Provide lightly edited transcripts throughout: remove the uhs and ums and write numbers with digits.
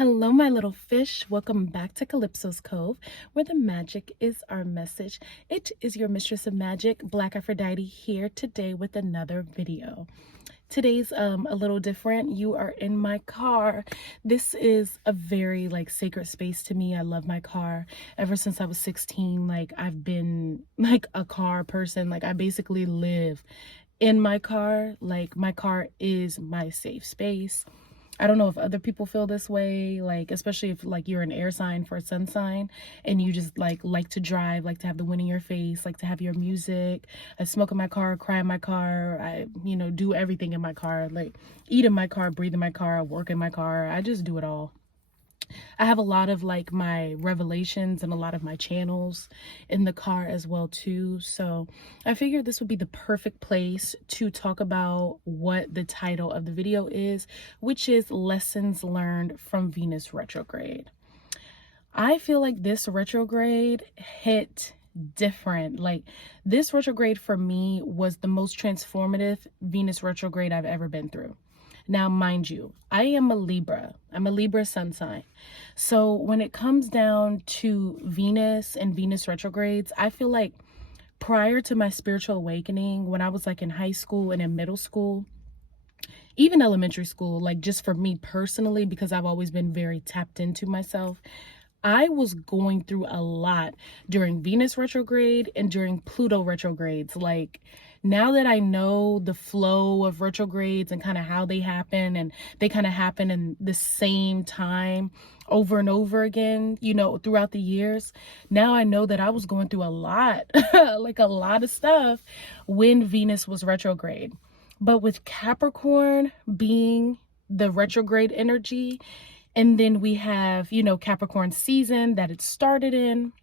Hello, my little fish. Welcome back to Calypso's Cove, where the magic is our message. It is your mistress of magic, BlkAfroditee, here today with another video. Today's a little different. You are in my car. This is a very sacred space to me. I love my car. Ever since I was 16, I've been a car person. I basically live in my car. My car is my safe space. I don't know if other people feel this way, especially if you're an air sign for a sun sign and you just like to drive, like to have the wind in your face, like to have your music. I smoke in my car, cry in my car. I, do everything in my car, eat in my car, breathe in my car, work in my car. I just do it all. I have a lot of my revelations and a lot of my channels in the car as well too. So I figured this would be the perfect place to talk about what the title of the video is, which is Lessons Learned from Venus Retrograde. I feel like this retrograde hit different. This retrograde for me was the most transformative Venus retrograde I've ever been through. Now, mind you, I am a Libra. I'm a Libra sun sign. So when it comes down to Venus and Venus retrogrades, I feel like prior to my spiritual awakening, when I was in high school and in middle school, even elementary school, just for me personally, because I've always been very tapped into myself, I was going through a lot during Venus retrograde and during Pluto retrogrades. Now that I know the flow of retrogrades and kind of how they happen, and they kind of happen in the same time over and over again, throughout the years, now I know that I was going through a lot, a lot of stuff when Venus was retrograde. But with Capricorn being the retrograde energy, and then we have, Capricorn season that it started in.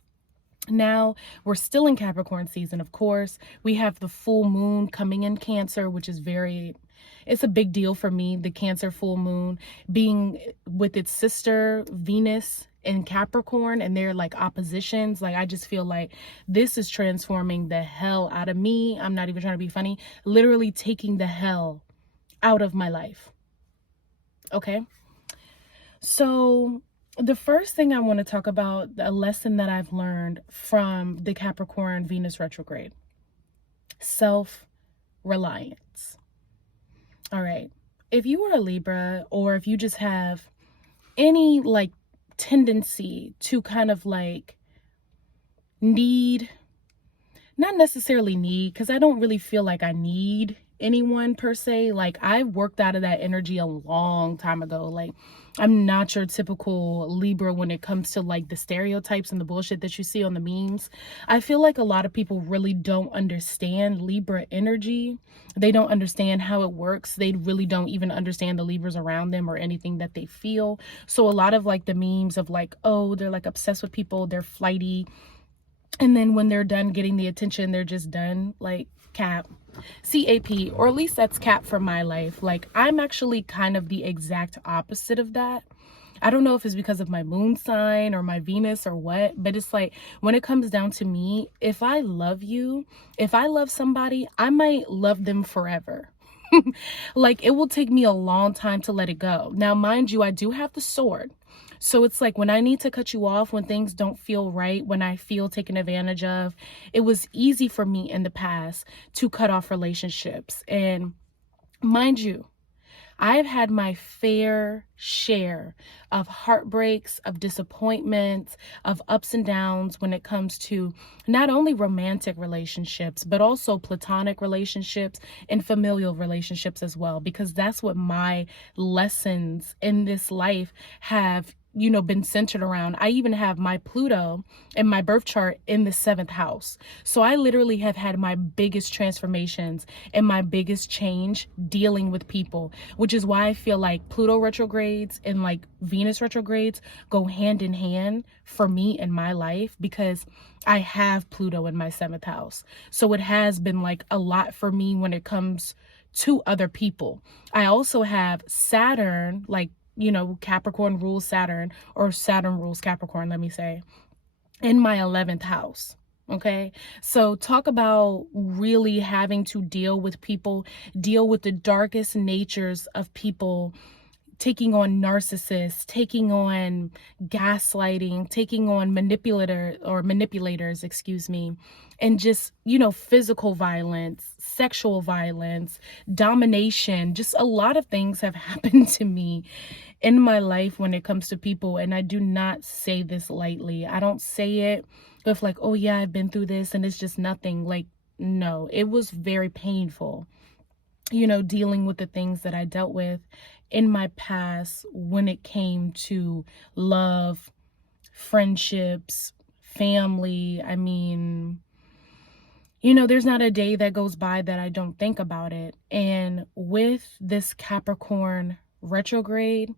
Now we're still in Capricorn season, of course. We have the full moon coming in Cancer, which is it's a big deal for me. The Cancer full moon being with its sister Venus in Capricorn, and they're oppositions. I just feel like this is transforming the hell out of me. I'm not even trying to be funny. Literally taking the hell out of my life. Okay. So the first thing I want to talk about, a lesson that I've learned from the Capricorn Venus retrograde: self-reliance. All right. If you are a Libra, or if you just have any tendency to kind of need, not necessarily need, because I don't really feel like I need anyone per se. I worked out of that energy a long time ago. I'm not your typical Libra when it comes to the stereotypes and the bullshit that you see on the memes. I feel like a lot of people really don't understand Libra energy. They don't understand how it works. They really don't even understand the Libras around them or anything that they feel. So a lot of the memes of oh, they're obsessed with people, they're flighty, and then when they're done getting the attention, they're just done. Cap. CAP, or at least that's cap for my life. I'm actually kind of the exact opposite of that. I don't know if it's because of my moon sign or my Venus or what, but it's when it comes down to me, if I love you, if I love somebody, I might love them forever. It will take me a long time to let it go. Now, mind you, I do have the sword. So it's when I need to cut you off, when things don't feel right, when I feel taken advantage of, it was easy for me in the past to cut off relationships. And mind you, I've had my fair share of heartbreaks, of disappointments, of ups and downs when it comes to not only romantic relationships, but also platonic relationships and familial relationships as well, because that's what my lessons in this life have been centered around. I even have my Pluto in my birth chart in the 7th house. So I literally have had my biggest transformations and my biggest change dealing with people, which is why I feel like Pluto retrogrades and Venus retrogrades go hand in hand for me in my life, because I have Pluto in my 7th house. So it has been a lot for me when it comes to other people. I also have Saturn, Capricorn rules Saturn, or Saturn rules Capricorn, let me say, in my 11th house. Okay, so talk about really having to deal with people, deal with the darkest natures of people taking on narcissists, taking on gaslighting, taking on manipulators, excuse me, and just, you know, physical violence, sexual violence, domination. Just a lot of things have happened to me in my life when it comes to people. And I do not say this lightly. I don't say it with like, oh yeah, I've been through this and it's just nothing. Like, no, it was very painful, you know, dealing with the things that I dealt with in my past when it came to love, friendships, family. I mean, you know, there's not a day that goes by that I don't think about it. And with this Capricorn retrograde,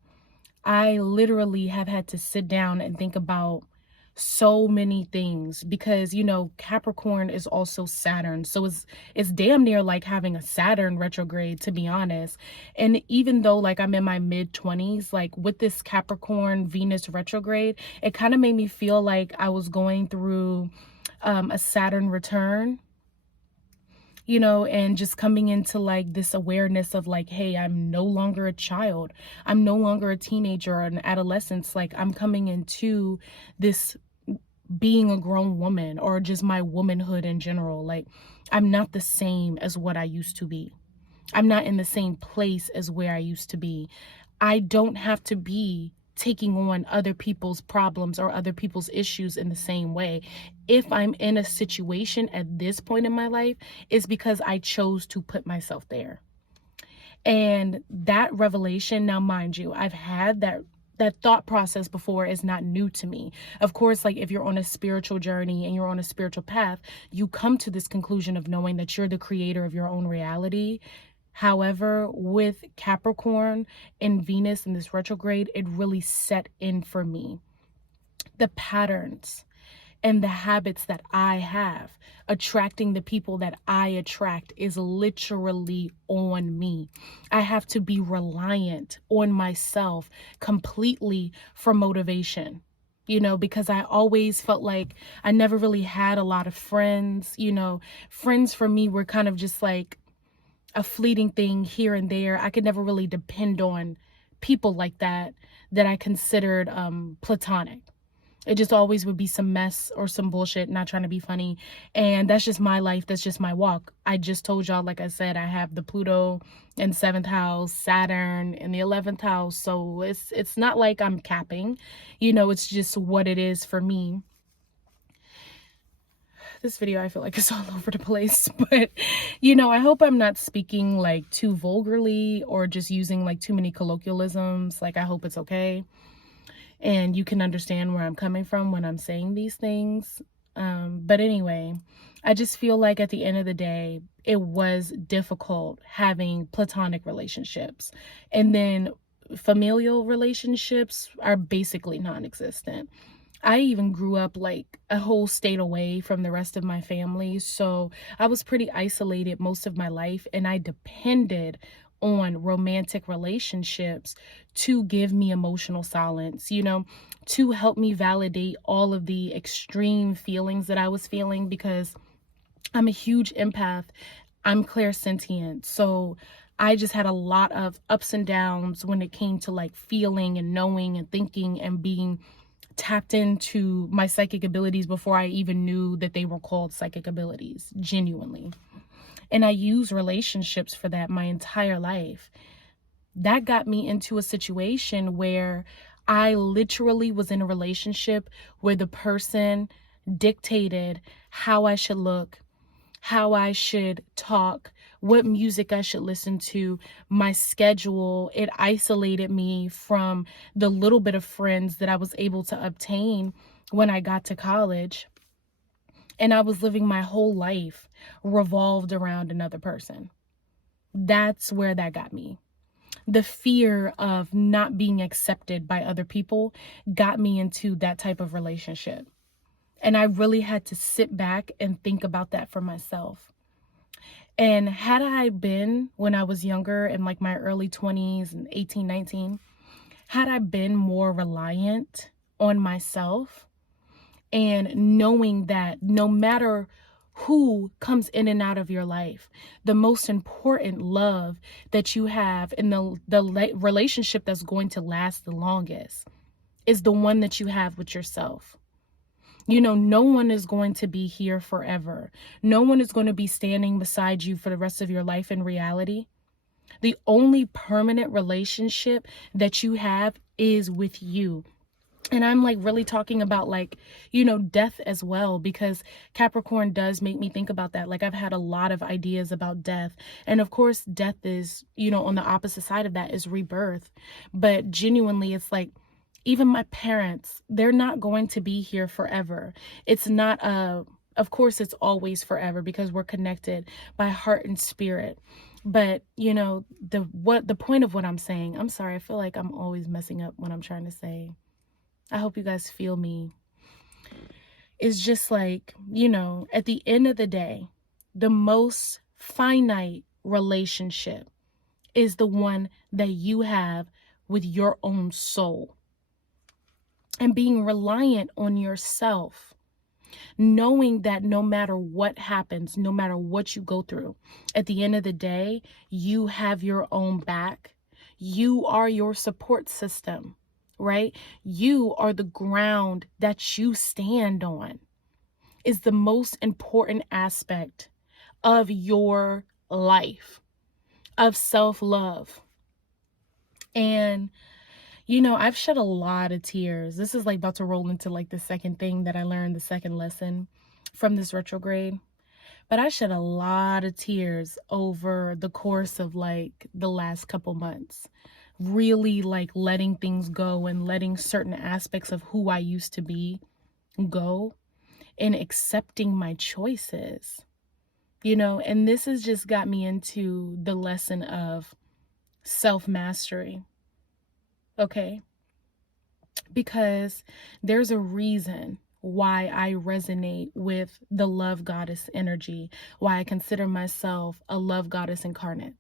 I literally have had to sit down and think about so many things because, you know, Capricorn is also Saturn. So it's damn near like having a Saturn retrograde, to be honest. And even though like I'm in my mid-20s, like with this Capricorn Venus retrograde, it kind of made me feel like I was going through a Saturn return, you know, and just coming into like this awareness of like, hey, I'm no longer a child. I'm no longer a teenager or an adolescent. Like I'm coming into this being a grown woman or just my womanhood in general. Like I'm not the same as what I used to be. I'm not in the same place as where I used to be. I don't have to be taking on other people's problems or other people's issues in the same way. If I'm in a situation at this point in my life, it's because I chose to put myself there. And that revelation, now mind you, I've had that thought process before, is not new to me. Of course, like if you're on a spiritual journey and you're on a spiritual path, you come to this conclusion of knowing that you're the creator of your own reality. However, with Capricorn and Venus in this retrograde, it really set in for me. The patterns and the habits that I have, attracting the people that I attract, is literally on me. I have to be reliant on myself completely for motivation, you know, because I always felt like I never really had a lot of friends. You know, friends for me were kind of just like a fleeting thing here and there. I could never really depend on people like that I considered platonic. It just always would be some mess or some bullshit, not trying to be funny. And that's just my life. That's just my walk. I just told y'all, like I said, I have the Pluto in 7th house, Saturn in the 11th house. So it's not like I'm capping, you know, it's just what it is for me. This video, I feel like it's all over the place, but you know, I hope I'm not speaking like too vulgarly or just using like too many colloquialisms. Like I hope it's okay and you can understand where I'm coming from when I'm saying these things. But anyway, I just feel like at the end of the day, it was difficult having platonic relationships, and then familial relationships are basically non-existent. I even grew up like a whole state away from the rest of my family. So I was pretty isolated most of my life, and I depended on romantic relationships to give me emotional solace, you know, to help me validate all of the extreme feelings that I was feeling, because I'm a huge empath. I'm clairsentient. So I just had a lot of ups and downs when it came to like feeling and knowing and thinking and being tapped into my psychic abilities before I even knew that they were called psychic abilities, genuinely. And I used relationships for that my entire life. That got me into a situation where I literally was in a relationship where the person dictated how I should look, how I should talk, what music I should listen to, my schedule. It isolated me from the little bit of friends that I was able to obtain when I got to college. And I was living my whole life revolved around another person. That's where that got me. The fear of not being accepted by other people got me into that type of relationship. And I really had to sit back and think about that for myself. And had I been, when I was younger, in like my early 20s and 18, 19, had I been more reliant on myself and knowing that no matter who comes in and out of your life. The most important love that you have in the relationship that's going to last the longest is the one that you have with yourself. You know, no one is going to be here forever. No one is going to be standing beside you for the rest of your life in reality. The only permanent relationship that you have is with you. And I'm like really talking about like, you know, death as well, because Capricorn does make me think about that. Like I've had a lot of ideas about death. And of course, death is, you know, on the opposite side of that is rebirth. But genuinely, it's like, even my parents, they're not going to be here forever. It's not of course it's always forever because we're connected by heart and spirit. But you know, the point of what I'm saying, I'm sorry, I feel like I'm always messing up what I'm trying to say. I hope you guys feel me. It's just like, you know, at the end of the day, the most finite relationship is the one that you have with your own soul. And being reliant on yourself, knowing that no matter what happens, no matter what you go through, at the end of the day, you have your own back. You are your support system, right? You are the ground that you stand on, is the most important aspect of your life, of self-love. And you know, I've shed a lot of tears. This is like about to roll into like the second thing that I learned, the second lesson from this retrograde. But I shed a lot of tears over the course of like the last couple months. Really like letting things go and letting certain aspects of who I used to be go and accepting my choices. You know, and this has just got me into the lesson of self-mastery. Okay, because there's a reason why I resonate with the love goddess energy, why I consider myself a love goddess incarnate.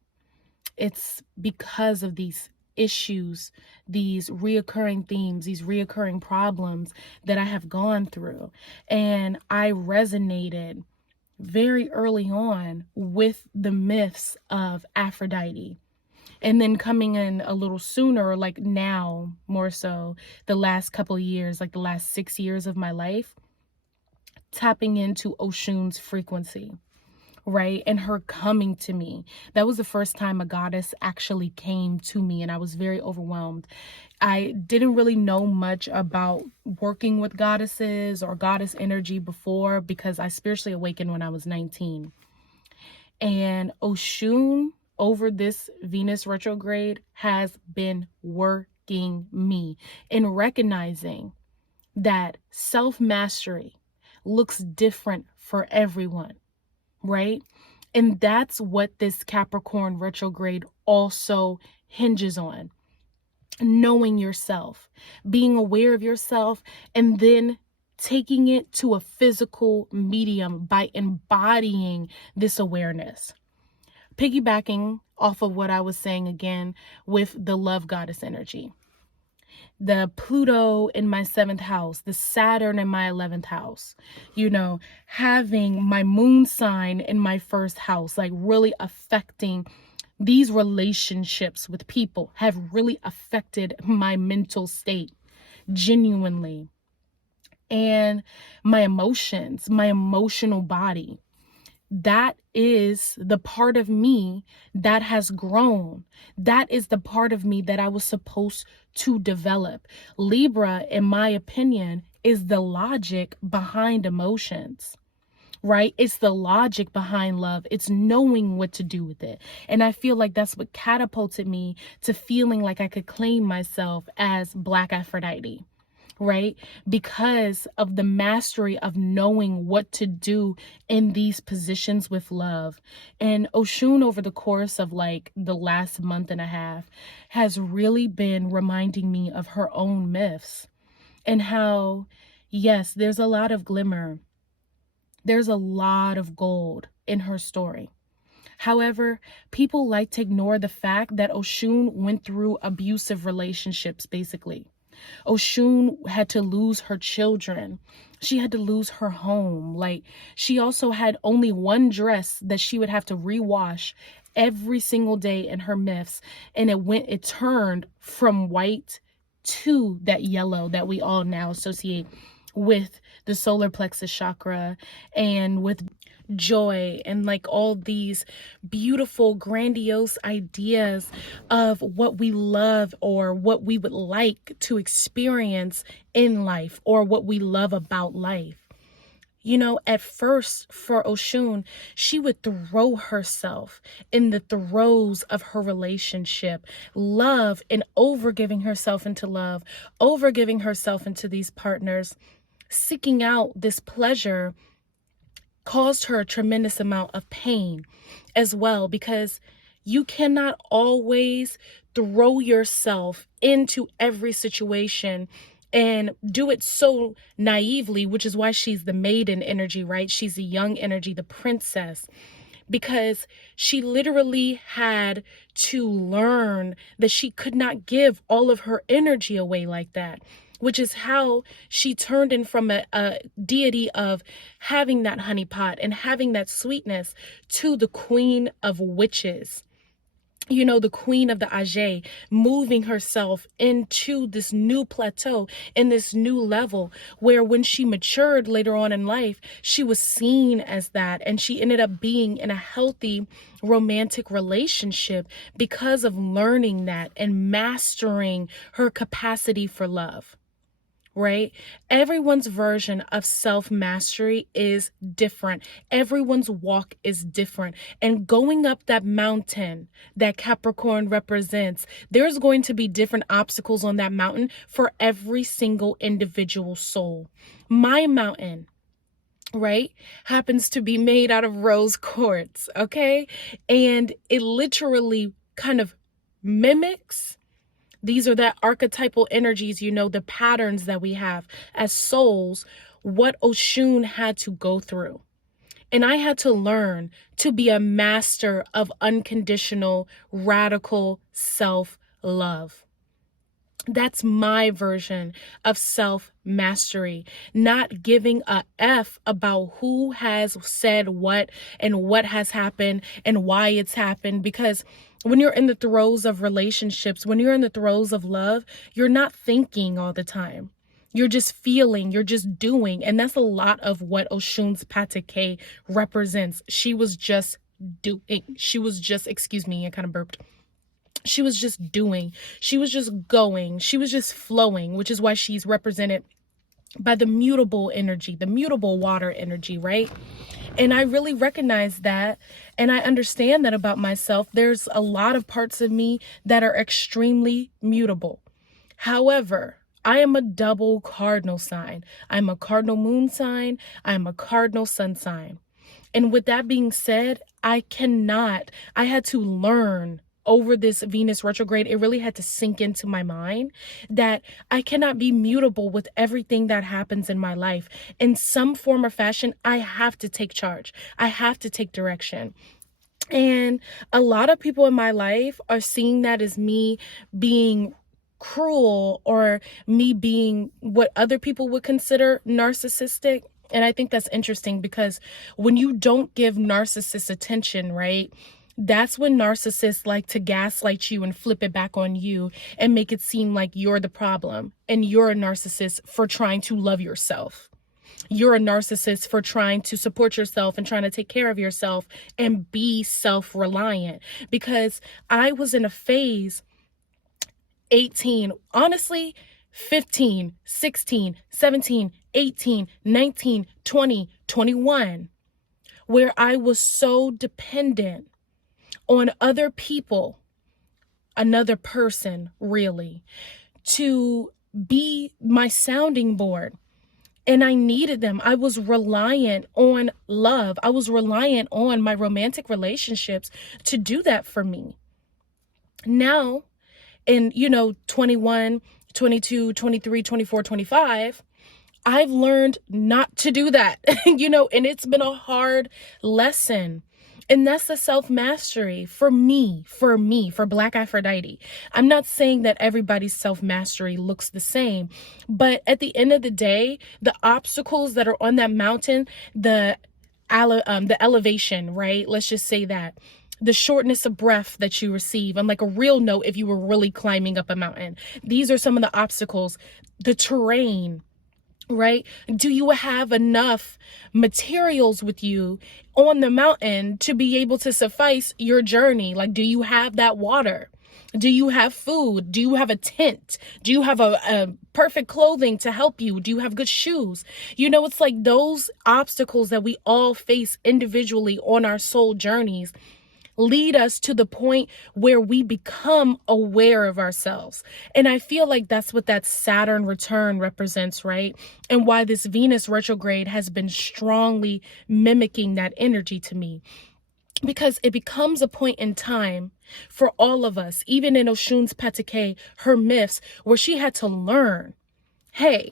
It's because of these issues, these reoccurring themes, these reoccurring problems that I have gone through. And I resonated very early on with the myths of Aphrodite. And then coming in a little sooner, like now, more so, the last couple of years, like the last 6 years of my life, tapping into Oshun's frequency, right? And her coming to me. That was the first time a goddess actually came to me, and I was very overwhelmed. I didn't really know much about working with goddesses or goddess energy before because I spiritually awakened when I was 19. And Oshun, over this Venus retrograde, has been working me in recognizing that self-mastery looks different for everyone, right? And that's what this Capricorn retrograde also hinges on. Knowing yourself, being aware of yourself, and then taking it to a physical medium by embodying this awareness. Piggybacking off of what I was saying again with the love goddess energy. The Pluto in my 7th house, the Saturn in my 11th house, you know, having my moon sign in my 1st house, like really affecting these relationships with people have really affected my mental state, genuinely. And my emotions, my emotional body. That is the part of me that has grown. That is the part of me that I was supposed to develop. Libra, in my opinion, is the logic behind emotions, right? It's the logic behind love. It's knowing what to do with it. And I feel like that's what catapulted me to feeling like I could claim myself as BlkAfroditee. Right? Because of the mastery of knowing what to do in these positions with love. And Oshun, over the course of like the last month and a half, has really been reminding me of her own myths and how, yes, there's a lot of glimmer. There's a lot of gold in her story. However, people like to ignore the fact that Oshun went through abusive relationships, basically. Oshun had to lose her children. She had to lose her home. Like, she also had only one dress that she would have to rewash every single day in her myths. And it turned from white to that yellow that we all now associate with the solar plexus chakra and with joy and like all these beautiful, grandiose ideas of what we love or what we would like to experience in life or what we love about life. You know, at first for Oshun, she would throw herself in the throes of her relationship, love, and overgiving herself into love, overgiving herself into these partners, seeking out this pleasure caused her a tremendous amount of pain as well, because you cannot always throw yourself into every situation and do it so naively, which is why she's the maiden energy, right? She's the young energy, the princess, because she literally had to learn that she could not give all of her energy away like that, which is how she turned in from a deity of having that honeypot and having that sweetness to the queen of witches. You know, the queen of the Age, moving herself into this new plateau and this new level where when she matured later on in life, she was seen as that. And she ended up being in a healthy romantic relationship because of learning that and mastering her capacity for love. Right? Everyone's version of self-mastery is different. Everyone's walk is different. And going up that mountain that Capricorn represents, there's going to be different obstacles on that mountain for every single individual soul. My mountain, right, happens to be made out of rose quartz, okay? And it literally kind of mimics. These are that archetypal energies, you know, the patterns that we have as souls, what Oshun had to go through. And I had to learn to be a master of unconditional, radical self-love. That's my version of self-mastery, not giving a F about who has said what and what has happened and why it's happened. Because when you're in the throes of relationships, when you're in the throes of love, you're not thinking all the time. You're just feeling, you're just doing. And that's a lot of what Oshun's Pateke represents. She was just doing. She was just, excuse me, I kind of burped. She was just doing. She was just going. She was just flowing, which is why she's represented by the mutable energy, the mutable water energy, right? And I really recognize that. And I understand that about myself. There's a lot of parts of me that are extremely mutable. However, I am a double cardinal sign. I'm a cardinal moon sign. I'm a cardinal sun sign. And with that being said, I had to learn over this Venus retrograde. It really had to sink into my mind that I cannot be mutable with everything that happens in my life. In some form or fashion, I have to take charge. I have to take direction. And a lot of people in my life are seeing that as me being cruel or me being what other people would consider narcissistic. And I think that's interesting because when you don't give narcissists attention, right? That's when narcissists like to gaslight you and flip it back on you and make it seem like you're the problem and you're a narcissist for trying to love yourself. You're a narcissist for trying to support yourself and trying to take care of yourself and be self-reliant. Because I was in a phase 18, honestly, 15, 16, 17, 18, 19, 20, 21, where I was so dependent on other people, another person really, to be my sounding board. And I needed them. I was reliant on love. I was reliant on my romantic relationships to do that for me. Now, in, 21, 22, 23, 24, 25, I've learned not to do that, and it's been a hard lesson. And that's the self-mastery for me, for Black Aphrodite. I'm not saying that everybody's self-mastery looks the same, but at the end of the day, the obstacles that are on that mountain, the elevation, right? Let's just say that. The shortness of breath that you receive on like a real note, if you were really climbing up a mountain. These are some of the obstacles. The terrain, right? Do you have enough materials with you on the mountain to be able to suffice your journey? Like, do you have that water? Do you have food? Do you have a tent? Do you have a perfect clothing to help you? Do you have good shoes? You know, it's like those obstacles that we all face individually on our soul journeys lead us to the point where we become aware of ourselves. And I feel like that's what that Saturn return represents, right? And why this Venus retrograde has been strongly mimicking that energy to me. Because it becomes a point in time for all of us, even in Oshun's Patake, her myths, where she had to learn, hey,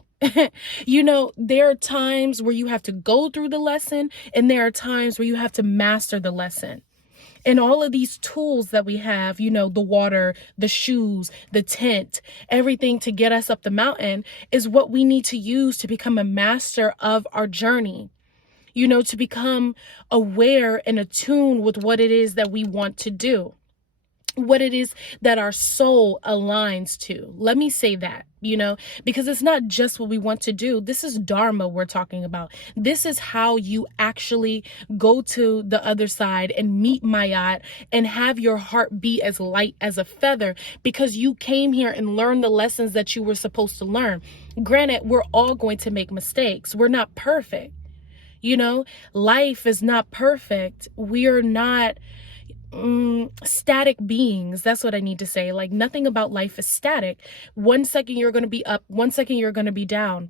you know, there are times where you have to go through the lesson, and there are times where you have to master the lesson. And all of these tools that we have, you know, the water, the shoes, the tent, everything to get us up the mountain is what we need to use to become a master of our journey. You know, to become aware and attuned with what it is that we want to do, what it is that our soul aligns to. Let me say that, you know, because it's not just what we want to do. This is Dharma we're talking about. This is how you actually go to the other side and meet Mayat and have your heart be as light as a feather, because you came here and learned the lessons that you were supposed to learn. Granted, we're all going to make mistakes. We're not perfect. You know, life is not perfect. We are not static beings. That's what I need to say. Like, nothing about life is static. 1 second you're going to be up, 1 second you're going to be down.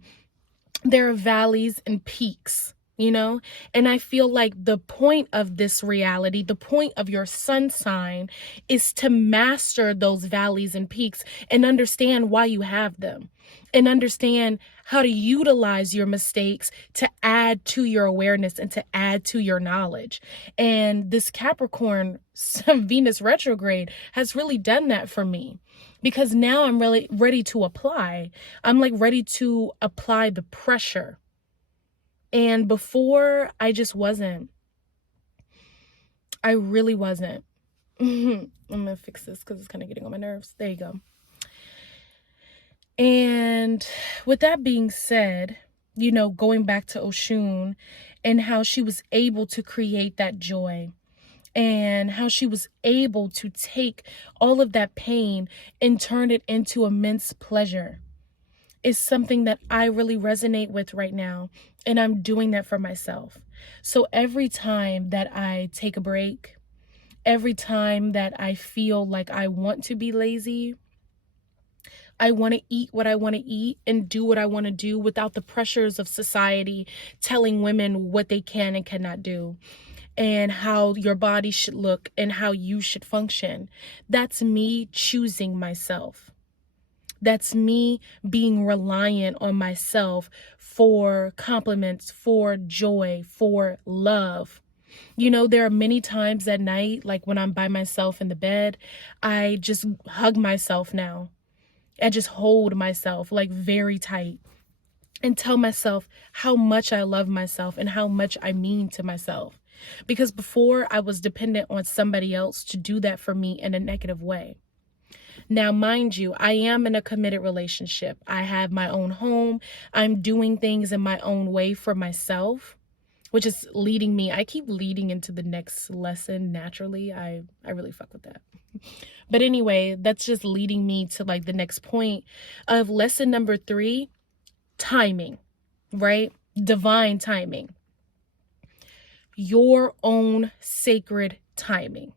There are valleys and peaks, you know? And I feel like the point of this reality, the point of your sun sign, is to master those valleys and peaks and understand why you have them, and understand how to utilize your mistakes to add to your awareness and to add to your knowledge. And this Capricorn Venus retrograde has really done that for me, because now I'm really ready to apply. I'm like ready to apply the pressure. And before, I just wasn't. I really wasn't. I'm gonna fix this because it's kind of getting on my nerves. There you go. And with that being said, you know, going back to Oshun and how she was able to create that joy, and how she was able to take all of that pain and turn it into immense pleasure, is something that I really resonate with right now. And I'm doing that for myself. So every time that I take a break, every time that I feel like I want to be lazy, I want to eat what I want to eat and do what I want to do without the pressures of society telling women what they can and cannot do, and how your body should look and how you should function. That's me choosing myself. That's me being reliant on myself for compliments, for joy, for love. You know, there are many times at night, like when I'm by myself in the bed, I just hug myself now. I just hold myself like very tight and tell myself how much I love myself and how much I mean to myself. Because before, I was dependent on somebody else to do that for me in a negative way. Now, mind you, I am in a committed relationship. I have my own home. I'm doing things in my own way for myself, which is leading me. I keep leading into the next lesson naturally. I really fuck with that. But anyway, that's just leading me to like the next point of lesson number 3, timing, right? Divine timing. Your own sacred timing.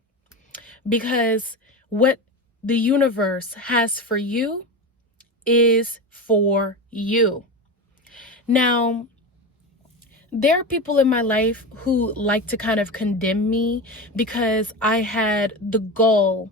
Because what the universe has for you is for you. Now, there are people in my life who like to kind of condemn me because I had the goal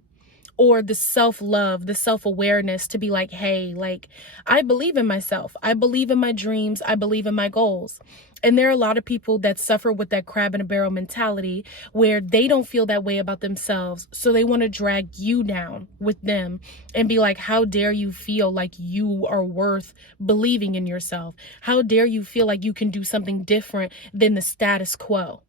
or the self-love, the self-awareness to be like, hey, like, I believe in myself. I believe in my dreams. I believe in my goals. And there are a lot of people that suffer with that crab in a barrel mentality where they don't feel that way about themselves. So they want to drag you down with them and be like, how dare you feel like you are worth believing in yourself? How dare you feel like you can do something different than the status quo?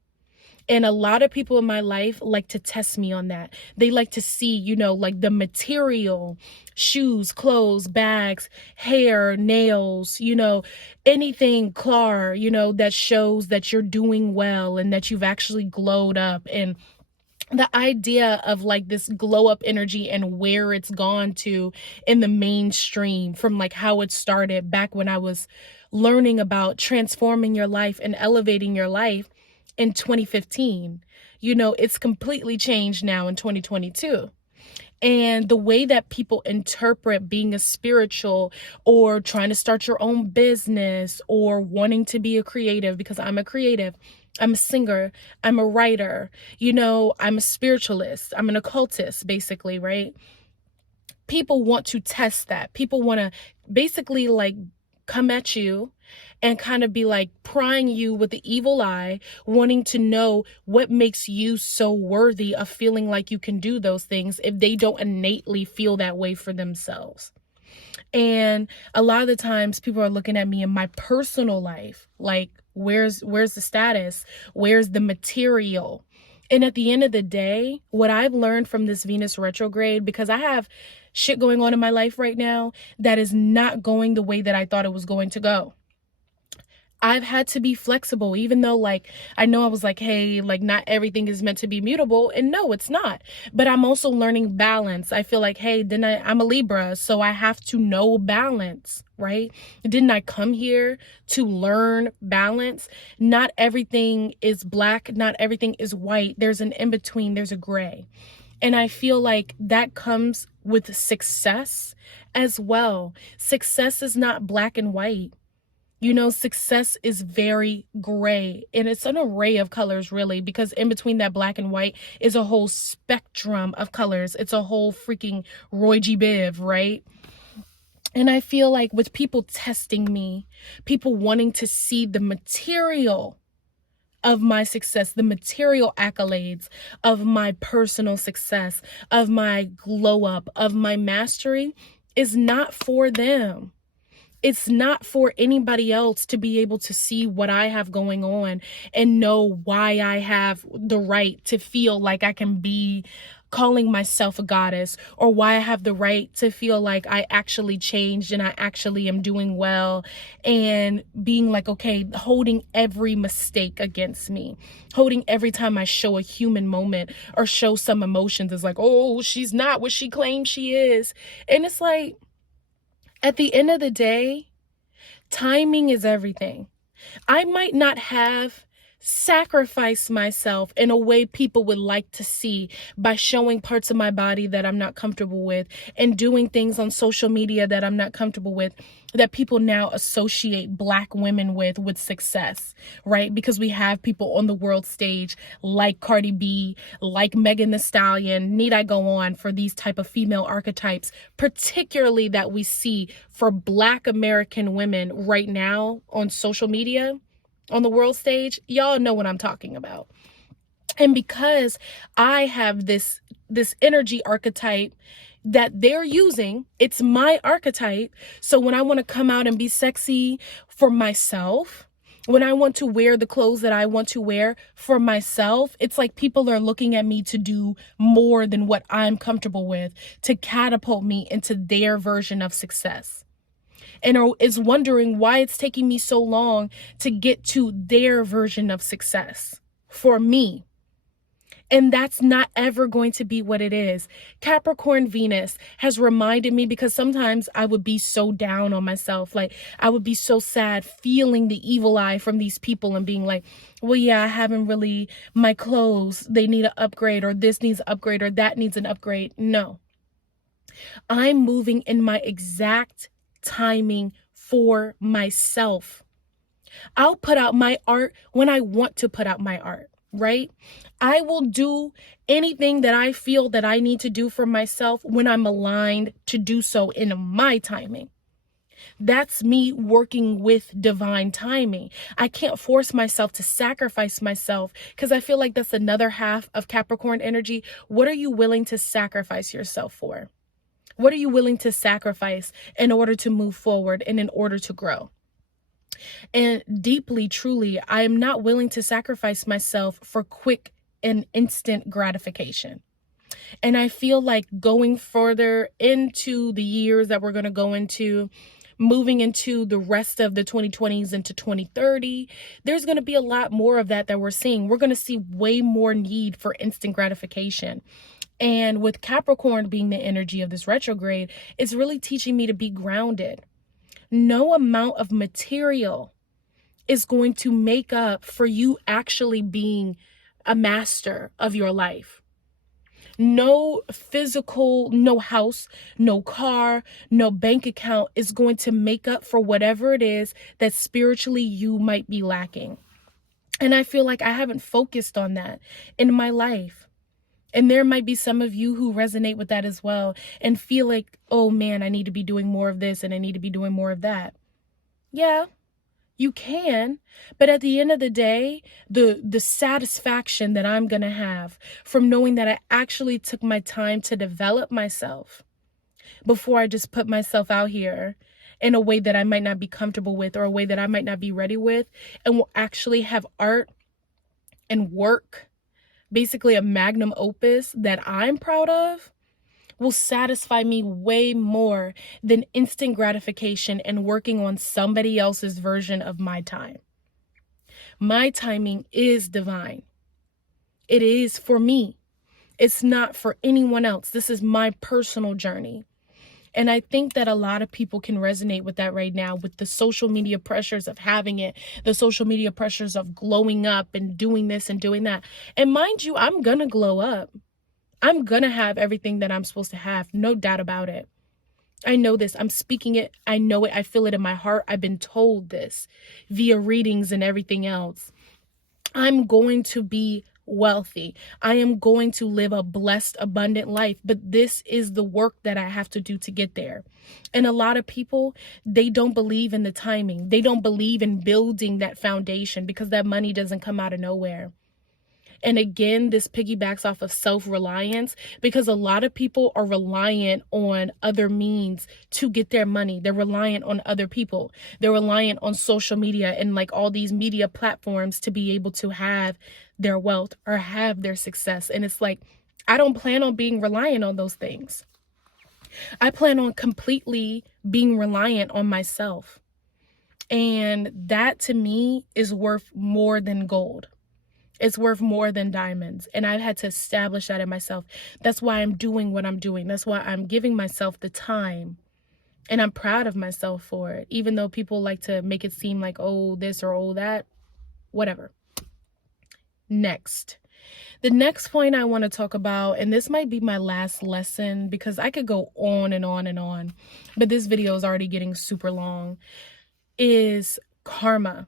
And a lot of people in my life like to test me on that. They like to see, you know, like the material, shoes, clothes, bags, hair, nails, you know, anything, Clar, you know, that shows that you're doing well and that you've actually glowed up. And the idea of like this glow up energy and where it's gone to in the mainstream from like how it started back when I was learning about transforming your life and elevating your life in 2015. You know, it's completely changed now in 2022. And the way that people interpret being a spiritual or trying to start your own business or wanting to be a creative, because I'm a creative, I'm a singer, I'm a writer, you know, I'm a spiritualist, I'm an occultist, basically, right? People want to test that. People want to basically like come at you and kind of be like prying you with the evil eye, wanting to know what makes you so worthy of feeling like you can do those things if they don't innately feel that way for themselves. And a lot of the times people are looking at me in my personal life, like, where's the status? Where's the material? And at the end of the day, what I've learned from this Venus retrograde, because I have shit going on in my life right now that is not going the way that I thought it was going to go. I've had to be flexible, even though like, I know I was like, hey, like not everything is meant to be mutable. And no, it's not. But I'm also learning balance. I feel like, hey, I'm a Libra, so I have to know balance, right? Didn't I come here to learn balance? Not everything is black. Not everything is white. There's an in-between. There's a gray. And I feel like that comes with success as well. Success is not black and white. You know, success is very gray, and it's an array of colors, really, because in between that black and white is a whole spectrum of colors. It's a whole freaking Roy G. Biv, right? And I feel like with people testing me, people wanting to see the material of my success, the material accolades of my personal success, of my glow up, of my mastery, is not for them. It's not for anybody else to be able to see what I have going on and know why I have the right to feel like I can be calling myself a goddess, or why I have the right to feel like I actually changed and I actually am doing well, and being like, okay, holding every mistake against me, holding every time I show a human moment or show some emotions is like, oh, she's not what she claims she is. And it's like, at the end of the day, timing is everything. I might not have sacrificed myself in a way people would like to see by showing parts of my body that I'm not comfortable with and doing things on social media that I'm not comfortable with, that people now associate Black women with success, right? Because we have people on the world stage like Cardi B, like Megan Thee Stallion, need I go on, for these type of female archetypes, particularly that we see for Black American women right now on social media, on the world stage. Y'all know what I'm talking about. And because I have this energy archetype that they're using, it's my archetype. So when I want to come out and be sexy for myself, when I want to wear the clothes that I want to wear for myself, it's like people are looking at me to do more than what I'm comfortable with, to catapult me into their version of success. And is wondering why it's taking me so long to get to their version of success for me. And that's not ever going to be what it is. Capricorn Venus has reminded me, because sometimes I would be so down on myself. Like, I would be so sad feeling the evil eye from these people and being like, well, yeah, I haven't really, my clothes, they need an upgrade, or this needs an upgrade, or that needs an upgrade. No. I'm moving in my exact timing for myself. I'll put out my art when I want to put out my art, right? I will do anything that I feel that I need to do for myself when I'm aligned to do so in my timing. That's me working with divine timing. I can't force myself to sacrifice myself, because I feel like that's another half of Capricorn energy. What are you willing to sacrifice yourself for? What are you willing to sacrifice in order to move forward and in order to grow? And deeply, truly, I am not willing to sacrifice myself for quick and instant gratification. And I feel like going further into the years that we're going to go into, moving into the rest of the 2020s into 2030, there's going to be a lot more of that we're seeing. We're going to see way more need for instant gratification. And with Capricorn being the energy of this retrograde, it's really teaching me to be grounded. No amount of material is going to make up for you actually being a master of your life. No physical, no house, no car, no bank account is going to make up for whatever it is that spiritually you might be lacking. And I feel like I haven't focused on that in my life. And there might be some of you who resonate with that as well and feel like, oh man, I need to be doing more of this and I need to be doing more of that. Yeah, you can. But at the end of the day, the satisfaction that I'm going to have from knowing that I actually took my time to develop myself before I just put myself out here in a way that I might not be comfortable with or a way that I might not be ready with, and will actually have art and work, basically a magnum opus that I'm proud of, will satisfy me way more than instant gratification and working on somebody else's version of my time. My timing is divine. It is for me. It's not for anyone else. This is my personal journey. And I think that a lot of people can resonate with that right now, with the social media pressures of having it, the social media pressures of glowing up and doing this and doing that. And mind you, I'm going to glow up. I'm going to have everything that I'm supposed to have. No doubt about it. I know this. I'm speaking it. I know it. I feel it in my heart. I've been told this via readings and everything else. I'm going to be wealthy. I am going to live a blessed, abundant life. But this is the work that I have to do to get there. And a lot of people, they don't believe in the timing. They don't believe in building that foundation because that money doesn't come out of nowhere. And again, this piggybacks off of self-reliance, because a lot of people are reliant on other means to get their money. They're reliant on other people. They're reliant on social media and like all these media platforms to be able to have their wealth or have their success. And it's like, I don't plan on being reliant on those things. I plan on completely being reliant on myself. And that to me is worth more than gold. It's worth more than diamonds. And I've had to establish that in myself. That's why I'm doing what I'm doing. That's why I'm giving myself the time. And I'm proud of myself for it. Even though people like to make it seem like, oh, this or oh, that. Whatever. Next. The next point I want to talk about, and this might be my last lesson because I could go on and on and on, but this video is already getting super long, is karma.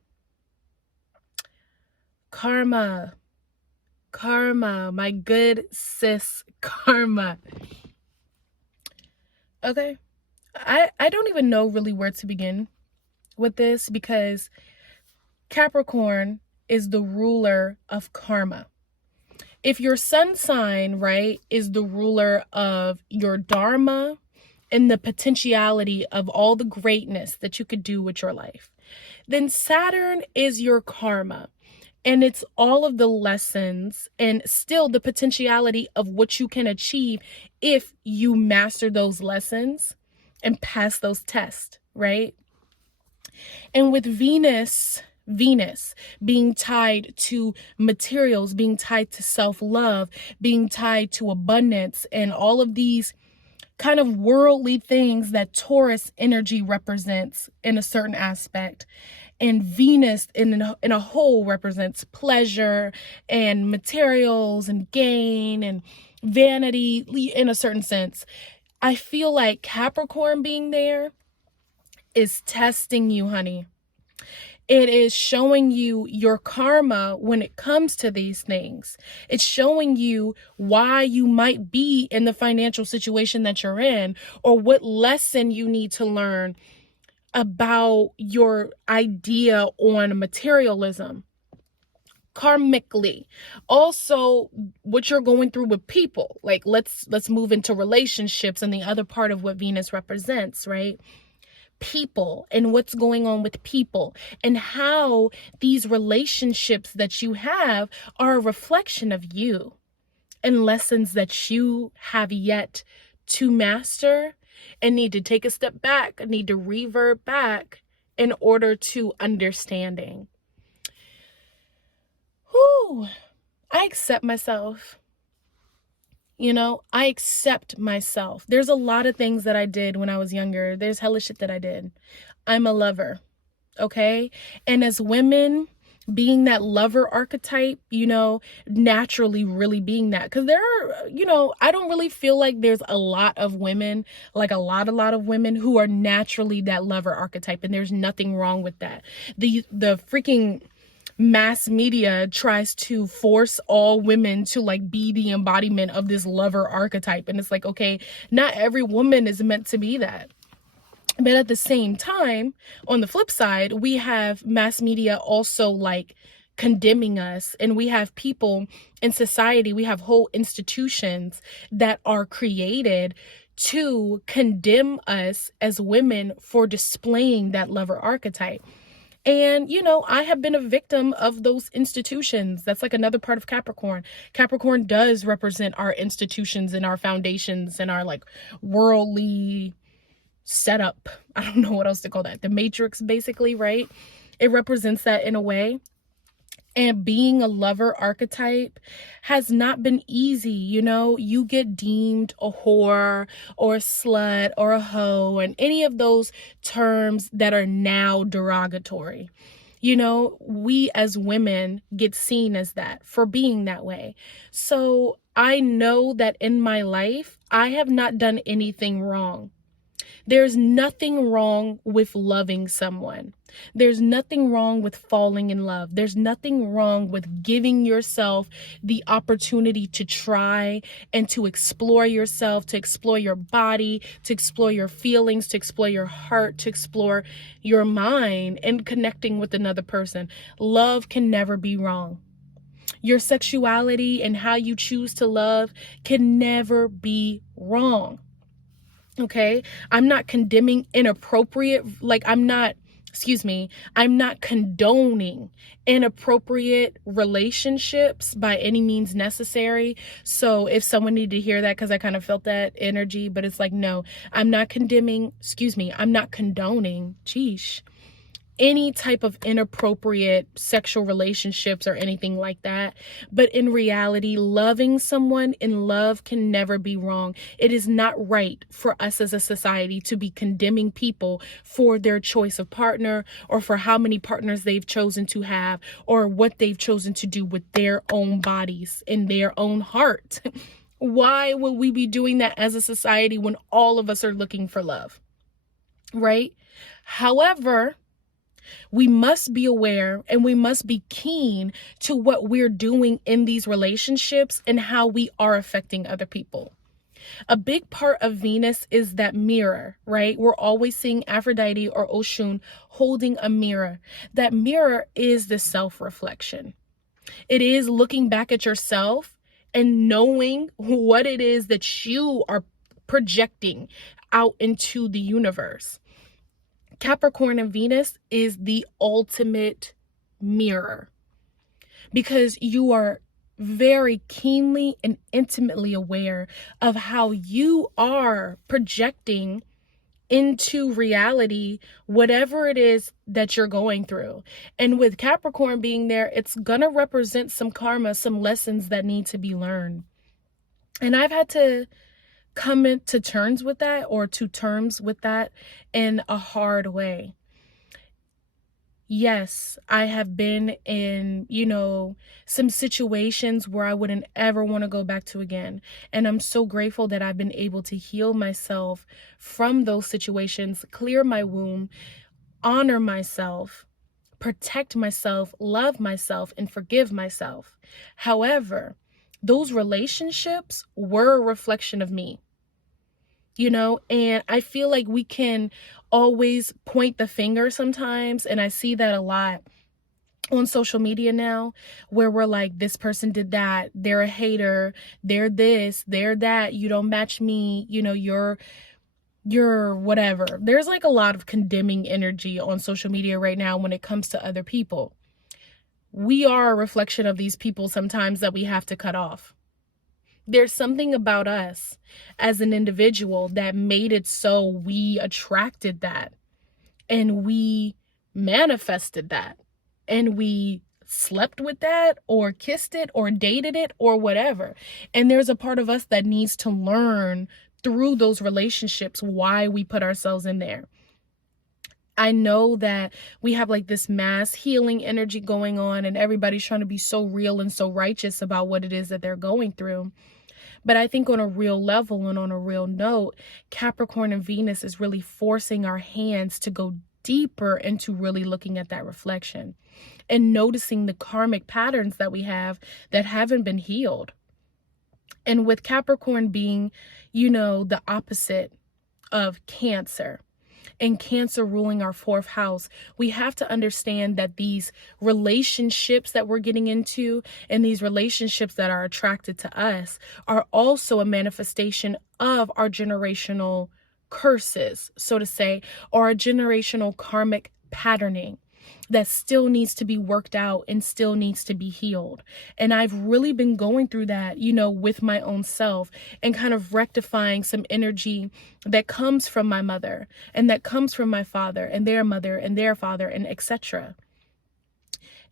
Karma, my good sis, karma. Okay, I don't even know really where to begin with this, because Capricorn is the ruler of karma. If your sun sign, right, is the ruler of your dharma and the potentiality of all the greatness that you could do with your life, then Saturn is your karma. And it's all of the lessons and still the potentiality of what you can achieve if you master those lessons and pass those tests, right? And with Venus being tied to materials, being tied to self-love, being tied to abundance, and all of these kind of worldly things that Taurus energy represents in a certain aspect. And Venus in a whole represents pleasure and materials and gain and vanity in a certain sense. I feel like Capricorn being there is testing you, honey. It is showing you your karma when it comes to these things. It's showing you why you might be in the financial situation that you're in, or what lesson you need to learn about your idea on materialism, karmically, also what you're going through with people. Like let's move into relationships and the other part of what Venus represents, right? People and what's going on with people and how these relationships that you have are a reflection of you and lessons that you have yet to master and need to take a step back, need to revert back in order to understanding. Whew, I accept myself. You know, I accept myself. There's a lot of things that I did when I was younger. There's hella shit that I did. I'm a lover, okay? And as women, being that lover archetype, you know, naturally really being that. Because there are, you know, I don't really feel like there's a lot of women, like a lot of women who are naturally that lover archetype. And there's nothing wrong with that. The freaking mass media tries to force all women to like be the embodiment of this lover archetype. And it's like, okay, not every woman is meant to be that. But at the same time, on the flip side, we have mass media also like condemning us, and we have people in society, we have whole institutions that are created to condemn us as women for displaying that lover archetype. And, you know, I have been a victim of those institutions. That's like another part of Capricorn. Capricorn does represent our institutions and our foundations and our like worldly setup. I don't know what else to call that. The matrix, basically, right? It represents that in a way. And being a lover archetype has not been easy. You know, you get deemed a whore or a slut or a hoe and any of those terms that are now derogatory. You know, we as women get seen as that for being that way. So I know that in my life, I have not done anything wrong. There's nothing wrong with loving someone. There's nothing wrong with falling in love. There's nothing wrong with giving yourself the opportunity to try and to explore yourself, to explore your body, to explore your feelings, to explore your heart, to explore your mind and connecting with another person. Love can never be wrong. Your sexuality and how you choose to love can never be wrong. Okay, I'm not condemning inappropriate, I'm not condoning inappropriate relationships by any means necessary. So if someone needed to hear that, because I kind of felt that energy, but it's like, no, I'm not condoning, any type of inappropriate sexual relationships or anything like that. But in reality, loving someone in love can never be wrong. It is not right for us as a society to be condemning people for their choice of partner or for how many partners they've chosen to have or what they've chosen to do with their own bodies and their own heart. Why would we be doing that as a society when all of us are looking for love? Right? However, we must be aware and we must be keen to what we're doing in these relationships and how we are affecting other people. A big part of Venus is that mirror, right? We're always seeing Aphrodite or Oshun holding a mirror. That mirror is the self-reflection. It is looking back at yourself and knowing what it is that you are projecting out into the universe. Capricorn and Venus is the ultimate mirror because you are very keenly and intimately aware of how you are projecting into reality whatever it is that you're going through. And with Capricorn being there, it's gonna represent some karma, some lessons that need to be learned. And I've had to come into terms with that in a hard way. Yes, I have been in, some situations where I wouldn't ever want to go back to again. And I'm so grateful that I've been able to heal myself from those situations, clear my womb, honor myself, protect myself, love myself, and forgive myself. However, those relationships were a reflection of me. you know? And I feel like we can always point the finger sometimes, and I see that a lot on social media now, where we're like, this person did that, they're a hater, they're this, they're that, you don't match me, you know, you're whatever. There's like a lot of condemning energy on social media right now when it comes to other people. We are a reflection of these people sometimes that we have to cut off. There's something about us as an individual that made it so we attracted that, and we manifested that, and we slept with that, or kissed it, or dated it, or whatever. And there's a part of us that needs to learn through those relationships why we put ourselves in there. I know that we have like this mass healing energy going on, and everybody's trying to be so real and so righteous about what it is that they're going through. But I think on a real level and on a real note, Capricorn and Venus is really forcing our hands to go deeper into really looking at that reflection and noticing the karmic patterns that we have that haven't been healed. And with Capricorn being, you know, the opposite of Cancer, and Cancer ruling our 4th house, we have to understand that these relationships that we're getting into and these relationships that are attracted to us are also a manifestation of our generational curses, so to say, or a generational karmic patterning that still needs to be worked out and still needs to be healed. And I've really been going through that, you know, with my own self, and kind of rectifying some energy that comes from my mother and that comes from my father and their mother and their father, and etc.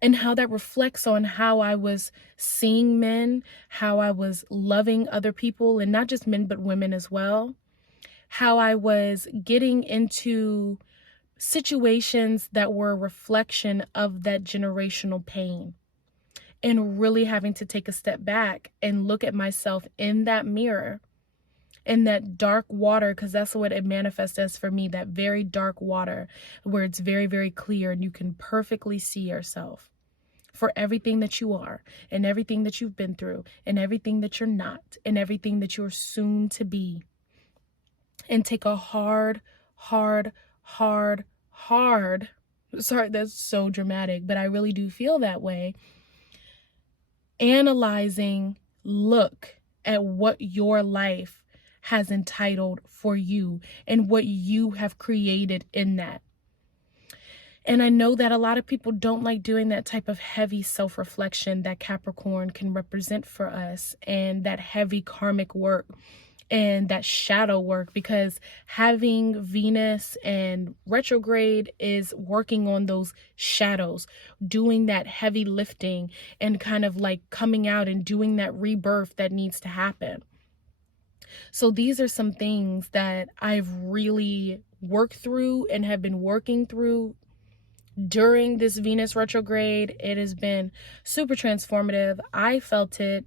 And how that reflects on how I was seeing men, how I was loving other people, and not just men, but women as well. How I was getting into situations that were a reflection of that generational pain, and really having to take a step back and look at myself in that mirror, in that dark water, because that's what it manifests as for me, that very dark water where it's very, very clear and you can perfectly see yourself for everything that you are, and everything that you've been through, and everything that you're not, and everything that you're soon to be. And take a hard, sorry, that's so dramatic, but I really do feel that way, analyzing look at what your life has entitled for you and what you have created in that. And I know that a lot of people don't like doing that type of heavy self-reflection that Capricorn can represent for us, and that heavy karmic work and that shadow work, because having Venus and retrograde is working on those shadows, doing that heavy lifting, and kind of like coming out and doing that rebirth that needs to happen. So these are some things that I've really worked through and have been working through during this Venus retrograde. It has been super transformative. I felt it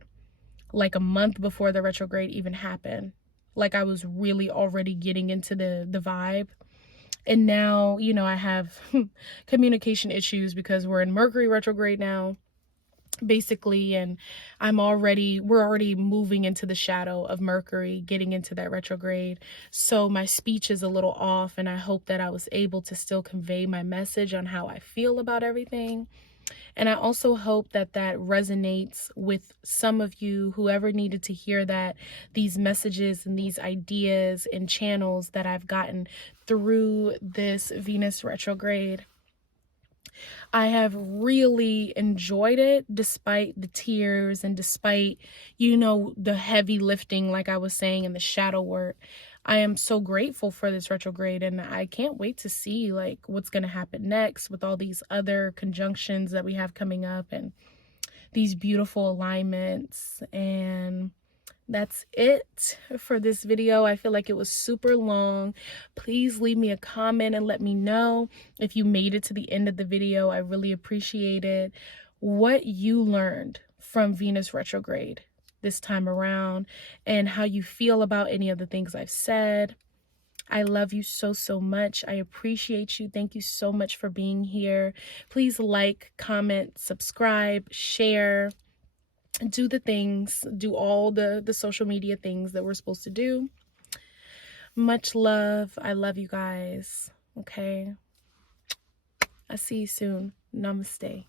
like a month before the retrograde even happened. Like I was really already getting into the vibe. And now, you know, I have communication issues because we're in Mercury retrograde now, basically, and we're already moving into the shadow of Mercury, getting into that retrograde. So my speech is a little off, and I hope that I was able to still convey my message on how I feel about everything. And I also hope that that resonates with some of you, whoever needed to hear that, these messages and these ideas and channels that I've gotten through this Venus retrograde. I have really enjoyed it, despite the tears and despite, you know, the heavy lifting, like I was saying, and the shadow work. I am so grateful for this retrograde, and I can't wait to see like what's going to happen next with all these other conjunctions that we have coming up and these beautiful alignments. And that's it for this video. I feel like it was super long. Please leave me a comment and let me know if you made it to the end of the video. I really appreciate it. What you learned from Venus retrograde this time around, and how you feel about any of the things I've said. I love you so, so much. I appreciate you. Thank you so much for being here. Please like, comment, subscribe, share, do the things, do all the social media things that we're supposed to do. Much love. I love you guys. Okay. I'll see you soon. Namaste.